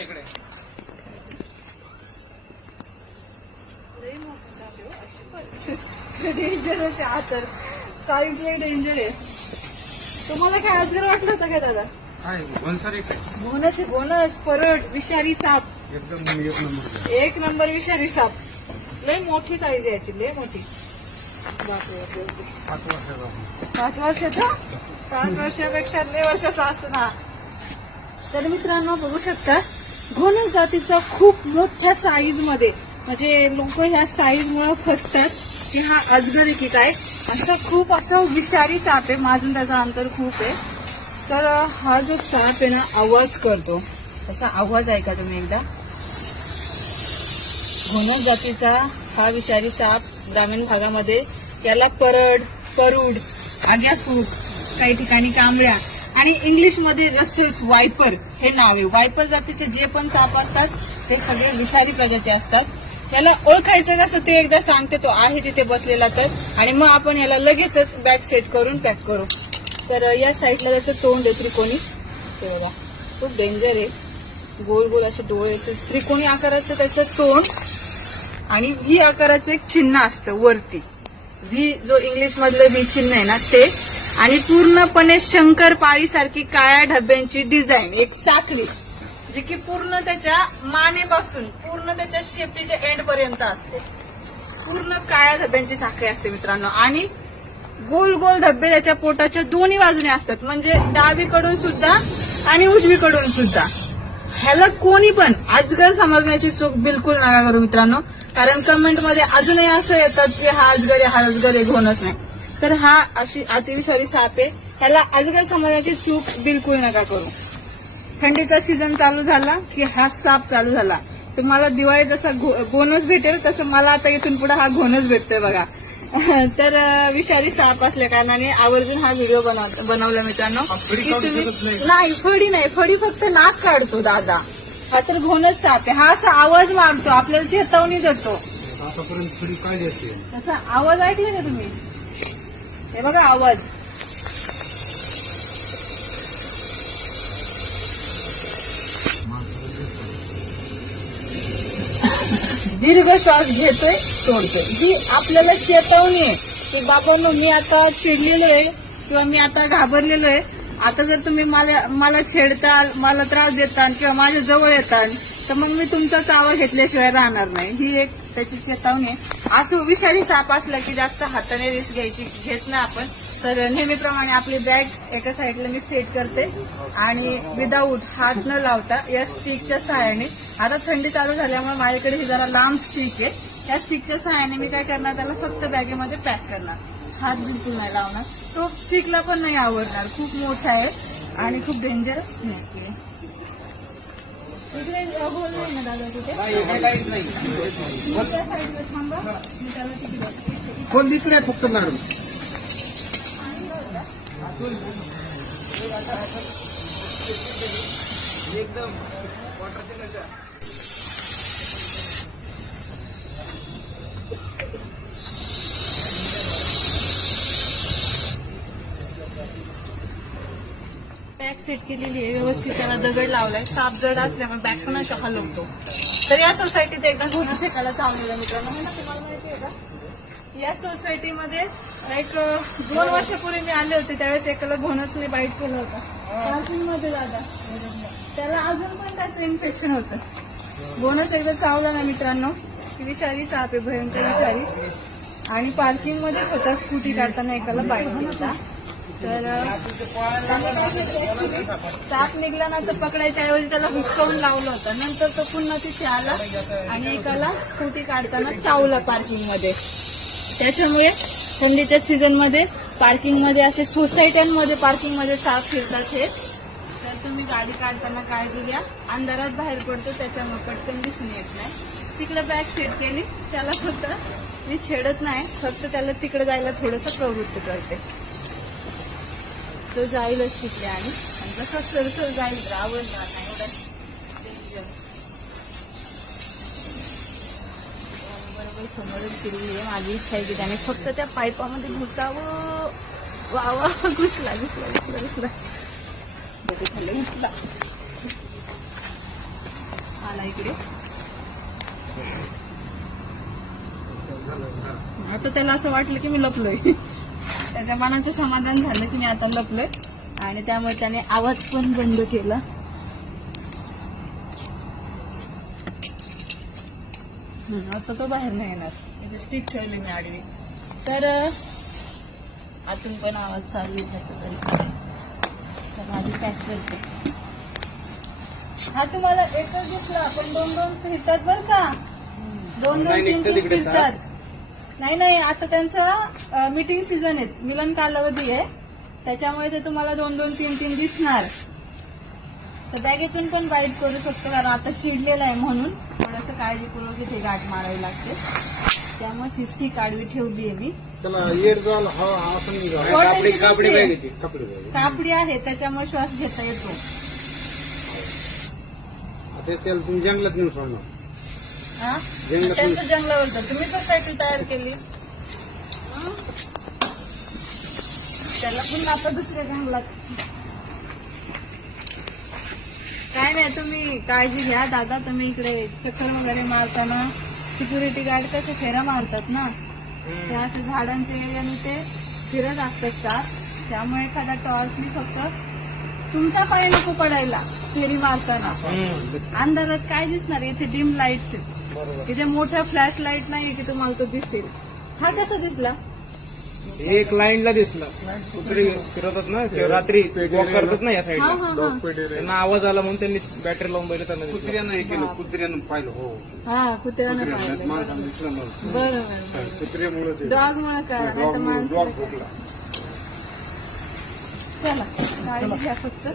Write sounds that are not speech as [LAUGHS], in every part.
इकडे? इकडे डेंजरच आहे साईज लय डेंजर आहे तुम्हाला काय आजगर वाटलं होतं का दादा? काय वनसर इकडे. बोनस आहे बोनस परट विषारी साप. एकदम एक नंबर एक नंबर विषारी साप. लय मोठी साईज आहे याची लय मोठी. बापरे, बापरे, बापरे. पाच वर्षाचा. पाच वर्षाचा? पाच वर्षापेक्षा लय वर्षाचा असतो ना तर मित्रांनो बघू शकता घोणस जातीचा खूप मोठ्या साईजमध्ये म्हणजे लोक ह्या साईजमुळं फसतात. की हा अजगर आहे की काय? खूप असं विषारी साप आहे. माझून त्याचा अंतर खूप आहे. तर हा जो साप आहे ना आवाज करतो. त्याचा आवाज ऐका तुम्ही एकदा. घोणस जातीचा हा विषारी साप ग्रामीण भागामध्ये याला परड परूड आग्याफूट काही ठिकाणी कांबळ्या आणि इंग्लिशमध्ये रसेल्स वायपर हे नाव आहे. वायपर जातीचे जे पण साप असतात ते सगळे विषारी प्रजाती असतात. याला ओळखायचं कसं ते एकदा सांगते तो आहे तिथे बसलेला तर. आणि मग आपण याला लगेचच बॅग सेट करून पॅक करू. तर या साईडला त्याचं तोंड आहे त्रिकोणी. ते बघा खूप डेंजर आहे. गोल गोल असे डोळे त्रिकोणी आकाराचं त्याचं तोंड आणि व्ही आकाराचं एक चिन्ह असतं वरती. व्ही जो इंग्लिश मधलं व्ही चिन्ह आहे ना ते आणि पूर्णपणे शंकर सारखी काळ्या डब्यांची डिझाईन एक साखळी जी की पूर्ण त्याच्या मानेपासून पूर्ण त्याच्या शेपटीच्या एंड पर्यंत असते. पूर्ण काळ्या धब्यांची साखळी असते मित्रांनो. आणि गोल गोल धब्बे त्याच्या पोटाच्या दोन्ही बाजूने असतात. म्हणजे डावीकडून सुद्धा आणि उजवीकडून सुद्धा. ह्याला कोणी पण अजगर समजण्याची चूक बिलकुल नका करू मित्रांनो. कारण कमेंटमध्ये अजूनही असं येतात की हा अजगर आहे हा अजगर एक होणच नाही. तर हा अशी अतिविषारी साप आहे. ह्याला अजगर समजण्याची चूक बिलकुल नका करू. थंडीचा सीझन चालू झाला की हा साप चालू झाला. तुम्हाला दिवाळी जसा घोणच भेटेल तसं मला आता इथून पुढे हा घोणच भेटतोय बघा. [LAUGHS] तर विषारी साप असल्या कारणाने आवर्जून हा व्हिडिओ बनव- बनवला मित्रांनो. फडी की तुम्ही- नाही. फडी नाही फडी फक्त नाक काढतो दादा. हा तर घोणच साप आहे. हा असा आवाज मारतो आपल्याला चेतावणी देतो. आतापर्यंत थोडी काय त्याचा आवाज ऐकला का तुम्ही? हे बघा आवाज. दीर्घ श्वास घेतोय सोडतोय. ही आपल्याला चेतावणी आहे की बाबा मग मी आता चिडलेलो आहे किंवा मी आता घाबरलेलो आहे आता जर तुम्ही मला मला छेडताल मला त्रास देताल किंवा माझ्या जवळ येताल तर मग मी तुमचा चावा घेतल्याशिवाय राहणार नाही. ही एक त्याची चेतावणी आहे. असं विषारी साप असला की जास्त हाताने रिस्क घ्यायची घेत नाही आपण तर नेहमीप्रमाणे आपली बॅग एका साईडला मी सेट करते. आणि विदाऊट हात न लावता या स्टिकच्या सहाय्याने आता थंडी चालू झाल्यामुळे माझ्याकडे ही जरा लांब स्टिक आहे. त्या स्टिकच्या सहाय्याने मी काय करणार त्याला फक्त बॅगेमध्ये पॅक करणार. हात बिलकुल नाही लावणार. तो स्टिकला पण नाही आवडणार. खूप मोठा आहे आणि खूप डेंजरस स्नेक आहे. होल नाही ना दादा कुठे नाही दुसऱ्या साईडला थांबा मी त्याला कोण इकडे आहे फक्त मॅडम सेट केलेली आहे व्यवस्थित त्याला दगड लावलाय. साप जड असल्यामुळे बॅग पण अशा हलवतो. तर या सोसायटीत एकदा घोणा फेकायला चाललेलं मित्रांनो. तुम्हाला माहिती आहे का? या सोसायटीमध्ये एक दोन वर्षापूर्वी मी आले होते. त्यावेळेस एकाला घोणसने बाईट केलं होतं. पार्किंगमध्ये दादा. त्याला अजून पण त्याचं इन्फेक्शन होतं. घोणस एकदा चावला ना मित्रांनो. की विषारी साप आहे भयंकर विषारी. आणि पार्किंग मध्येच स्वतः स्कूटी काढताना एकाला बाईट होता तर साप निघला ना तर पकडायच्या ऐवजी त्याला हुसकावून लावलं होतं. नंतर तो पुन्हा तिथे आला आणि एकाला स्कूटी काढताना चावला पार्किंगमध्ये. त्याच्यामुळे थंडीच्या सीझनमध्ये पार्किंगमध्ये असे सोसायट्यांमध्ये पार्किंगमध्ये साप फिरतात हे. तर तुम्ही गाडी काढताना काळजी घ्या. अंधारात बाहेर पडतो त्याच्यामुळे पटकन दिसून येत नाही. तिकडं बॅग सेट केली. त्याला फक्त मी छेडत नाही फक्त त्याला तिकडे जायला थोडंसं प्रवृत्त करते. तो जाईलच तिकडे आणि आणि जसा सरसर जाईल रावण आवडणार नाही एवढा बरोबर समोरच फिरली आहे माझी इच्छा आहे की त्याने फक्त त्या पाईपामध्ये घुसावं. वा वा घुसला घुसला घुसला घुसला. बघू खाल्लं घुसला. आला इकडे. आता त्याला असं वाटलं की मी लपलोय. त्याच्या मनाचं समाधान झालं की मी आता लपलोय. आणि त्यामुळे त्याने आवाज पण बंद केला. आता तो बाहेर नाही येणार. स्टिक ठेवली मी आडवी. तर आतून पण आवाज चालू आहे त्याचा तरी तर आधी पॅक करते. हा तुम्हाला एकच दिसला. पण दोन दोन फिरतात बर का. दोन दोन तीन तीन फिरतात. नाही नाही आता त्यांचा मीटिंग सीझन आहे मिलन कालावधी आहे. त्याच्यामुळे ते तुम्हाला दोन दोन तीन तीन दिसणार. तर बॅगेतून पण बाईट करू शकतो कारण आता चिडलेला आहे म्हणून. थोडंसं काळजीपूर्वक इथे गाठ मारावी लागते. त्यामुळे ही स्टिक आडवी ठेवली आहे मी. आहे? कापडी आहे. त्याच्यामुळे श्वास घेता येतो. त्याला तुम्ही जंगलात नेऊन सोडणार. हा? त्यांचं जंगलावर जा. तुम्ही पण पॅटी तयार केली? त्याला पुन्हा आता दुसऱ्या जंगलात. काय नाही तुम्ही काळजी घ्या. दादा तुम्ही इकडे चक्कर वगैरे मारताना सिक्युरिटी गार्ड कसे फेऱ्या मारतात ना? ते असे झाडांच्या एरियाने ते फिरत असतात का? त्यामुळे एखादा टॉर्चनी फक्त तुमचा पाय नको पडायला फेरी मारताना. अंधारात काय दिसणार? इथे डिम लाईट्स आहेत. इथे मोठ्या फ्लॅश लाइट नाही की तुम्हाला तो दिसेल. हा कसा दिसला? एक लाईनला दिसला. कुत्री फिरवतात ना ते रात्री वॉक करतात ना या हा साईडला हा हा. त्यांना आवाज आला म्हणून त्यांनी बॅटरी लावून बैल त्यांना दिसलं. कुत्र्यानं हे केलं कुत्र्यानं पाहिलं हो. हा कुत्र्यानं कुत्र्यानं पाहिलं. माणसानं दिसलं नव्हतं बरोबर. कुत्र्यामुळे ते डॉग मुळे नाही तर डॉग चला काळजी घ्या फक्त.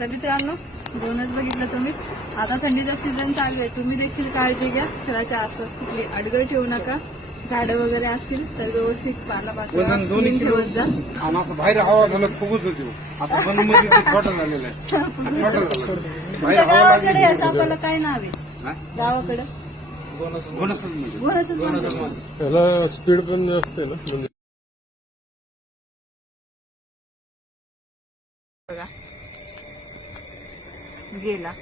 तर मित्रांनो दोनच बघितलं तुम्ही. आता थंडीचा सीझन चालू आहे. तुम्ही देखील काळजी घ्या. घराच्या आसपास कुठली अडगळ ठेवू नका. झाडं वगैरे असतील तर व्यवस्थित पालापाचोळा वजन दोन्ही clean ठेवत जा. आणि असं बाहेर हवा झालं फुगत होती आता बंदमध्ये ते छोटं झालेलं आहे. [LAUGHS] छोटं झालं. बाहेर तुमच्या हवा गावाकडे सापाला काय नाव आहे? गावाकडं? बोनसच म्हणजे. घोरसच म्हणतात. त्याला स्पीड पण जास्त आहे ना गेला.